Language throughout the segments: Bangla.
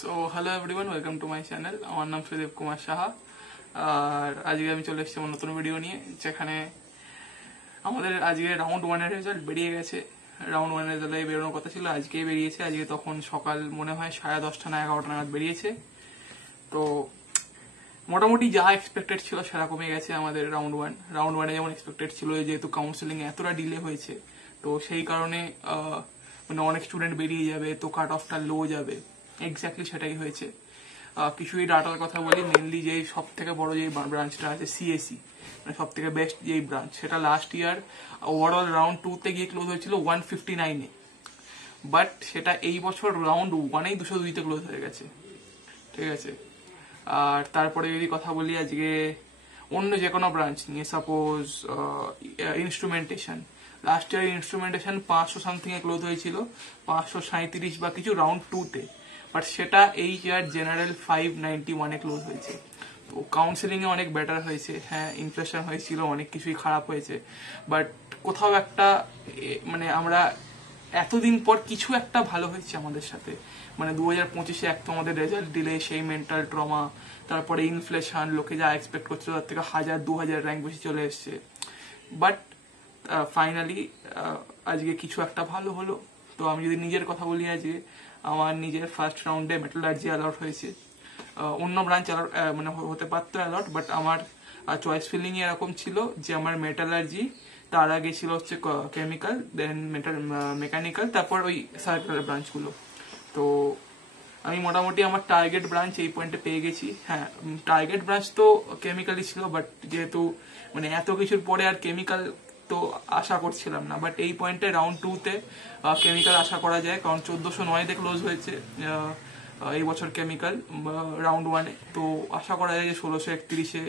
So hello everyone, welcome to my channel. আমার নাম সুদেব কুমার সাহা। আর আজকে আমি চলে এসেছি আমার নতুন ভিডিও নিয়ে, যেখানে আমাদের আজকে রাউন্ড ওয়ানের রেজাল্ট বেরিয়ে গেছে। রাউন্ড ওয়ানের রেজাল্ট বেরোনোর কথা ছিল, আজকেই বেরিয়েছে। আজকে তখন সকাল মনে হয় 10:30 না 11টা নাগাদ বেরিয়েছে। তো মোটামুটি যা এক্সপেক্টেড ছিল সেরকমই গেছে আমাদের রাউন্ড ওয়ানে যেমন এক্সপেক্টেড ছিল, যেহেতু কাউন্সেলিং এতটা ডিলে হয়েছে, তো সেই কারণে মানে অনেক স্টুডেন্ট বেরিয়ে যাবে, তো কাট অফটা লো যাবে। এক্স্যাক্টলি সেটাই হয়েছে। কিছুই ডাটার কথা বলি, মেনলি যে সব থেকে বড় যে ব্রাঞ্চটা আছে সিএসি, মানে সব থেকে বেস্ট যেই ব্রাঞ্চ, সেটা লাস্ট ইয়ার ওভারঅল রাউন্ড 2-তে গিয়ে ক্লোজ হয়েছিল 159-এ, বাট সেটা এই বছর রাউন্ড 1-এই 202-তে ক্লোজ হয়ে গেছে। ঠিক আছে। আর তারপরে যদি কথা বলি আজকে অন্য যে কোনো ব্রাঞ্চ নিয়ে, suppose instrumentation, last year instrumentation 500 সামথিংয়ে ক্লোজ হয়েছিল, 537 বা কিছু রাউন্ড 2-তে, বাট সেটা এই ইয়ার জেনারেল 591-এ ক্লোজ হয়েছে। তো কাউন্সেলিংয়ে অনেক বেটার হয়েছে। হ্যাঁ, ইনফ্লেশন হয়েছিল, অনেক কিছুই খারাপ হয়েছে, বাট কোথাও একটা মানে আমরা এতদিন পর কিছু একটা ভালো হয়েছে আমাদের সাথে। মানে 2025-এ এক তো আমাদের রেজাল্ট দিলে সেই মেন্টাল ট্রমা, তারপরে ইনফ্লেশন, লোকে যা এক্সপেক্ট করছিল তার থেকে 1000-2000 র্যাঙ্ক বেশি চলে এসছে, বাট ফাইনালি আজকে কিছু একটা ভালো হলো। তো আমি যদি নিজের কথা বলি, আজকে আমার নিজের ফার্স্ট রাউন্ডে মেটালার্জি অ্যালট হয়েছে। অন্য ব্রাঞ্চ মানে হতে পারতো অ্যালট, বাট আমার চয়েস ফিলিং এরকম ছিল যে আমার মেটালার্জি, তার আগে ছিল হচ্ছে কেমিক্যাল, দেন মেকানিক্যাল, তারপর ওই সার্কুলার ব্রাঞ্চগুলো। তো আমি মোটামুটি আমার টার্গেট ব্রাঞ্চ এই পয়েন্টে পেয়ে গেছি। হ্যাঁ, টার্গেট ব্রাঞ্চ তো কেমিক্যালই ছিল, বাট যেহেতু মানে এত কিছুর পরে আর কেমিক্যাল তো আশা করছিলাম না, বাট এই পয়েন্টে রাউন্ড 2-তে কেমিক্যাল আশা করা যায়, কারণ 1409-তে ক্লোজ হয়েছে এই বছর কেমিক্যাল রাউন্ড 1-এ। তো আশা করা যায় যে 1631-এ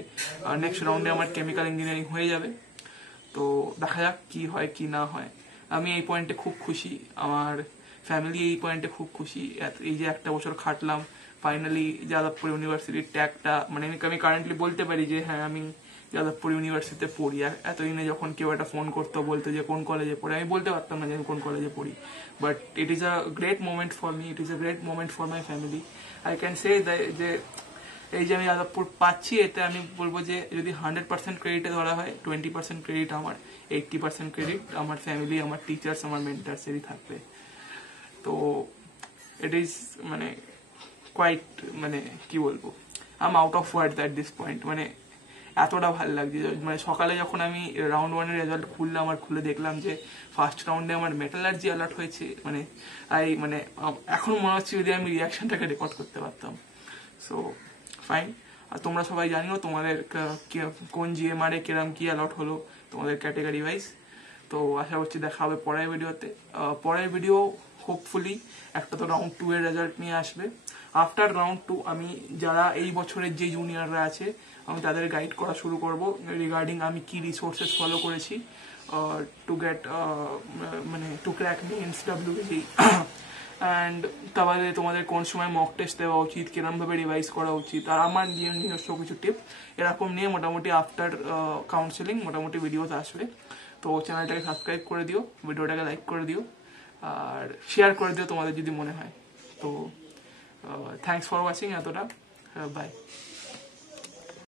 নেক্সট রাউন্ডে আমার কেমিক্যাল ইঞ্জিনিয়ারিং হয়ে যাবে। তো দেখা যাক কি হয় কি না হয়। আমি এই পয়েন্টে খুব খুশি, আমার ফ্যামিলি এই পয়েন্টে খুব খুশি। এই যে একটা বছর খাটলাম, ফাইনালি যাদবপুর ইউনিভার্সিটির ট্যাগটা, মানে আমি কারেন্টলি বলতে পারি যে হ্যাঁ, আমি যাদবপুর ইউনিভার্সিটিতে পড়ি। এতদিনে যখন কেউ একটা ফোন করতো, বলতো যে কোন কলেজে পড়ি, আমি বলতে পারতাম না যে আমি কোন কলেজে পড়ি, but it is a great moment for me, it is a great moment for my family. I can say যে এই যে আমি যাদবপুর পাচ্ছি, এতে আমি বলবো যে যদি 100% ক্রেডিটে ধরা হয়, 20% ক্রেডিট আমার, 80% ক্রেডিট আমার ফ্যামিলি, আমার টিচার্স, আমার মেন্টার্সেরই থাকবে। তো ইট ইজ মানে কোয়াইট, মানে কি বলবো, I am out of words at this point. মানে এতটা ভালো লাগছে। মানে সকালে যখন আমি রাউন্ড 1-এর রেজাল্ট খুললাম আর খুলে দেখলাম যে ফার্স্ট রাউন্ডে আমার মেটালার্জি অ্যালার্ট হয়েছে, মানে এখন মনে হচ্ছে যদি আমি রিয়াকশনটাকে রেকর্ড করতে পারতাম। So fine. আর তোমরা সবাই জানিও তোমাদের কোন জিএমআর-এ কিরম কি অ্যালট হলো তোমাদের ক্যাটেগরি ওয়াইজ। তো আশা করছি দেখা হবে পরের ভিডিওতে। পরের ভিডিও হোপফুলি একটা তো রাউন্ড 2-এর রেজাল্ট নিয়ে আসবে। আফটার রাউন্ড 2 আমি যারা এই বছরের যে জুনিয়ররা আছে, আমি তাদের গাইড করা শুরু করব রিগার্ডিং আমি কি রিসোর্সেস ফলো করেছি টু গেট মানে to crack mains WBC, and তারপরে তোমাদের কোন সময় মক টেস্ট দেওয়া উচিত, কিরমভাবে রিভাইজ করা উচিত, আর আমার নিজস্ব কিছু টিপ এরকম নিয়ে মোটামুটি আফটার কাউন্সেলিং মোটামুটি ভিডিওতে আসবে। তো চ্যানেলটাকে সাবস্ক্রাইব করে দিও, ভিডিওটাকে লাইক করে দিও, আর শেয়ার করে দিও তোমাদের যদি মনে হয়। তো থ্যাংকস ফর ওয়াচিং এতটা, বাই।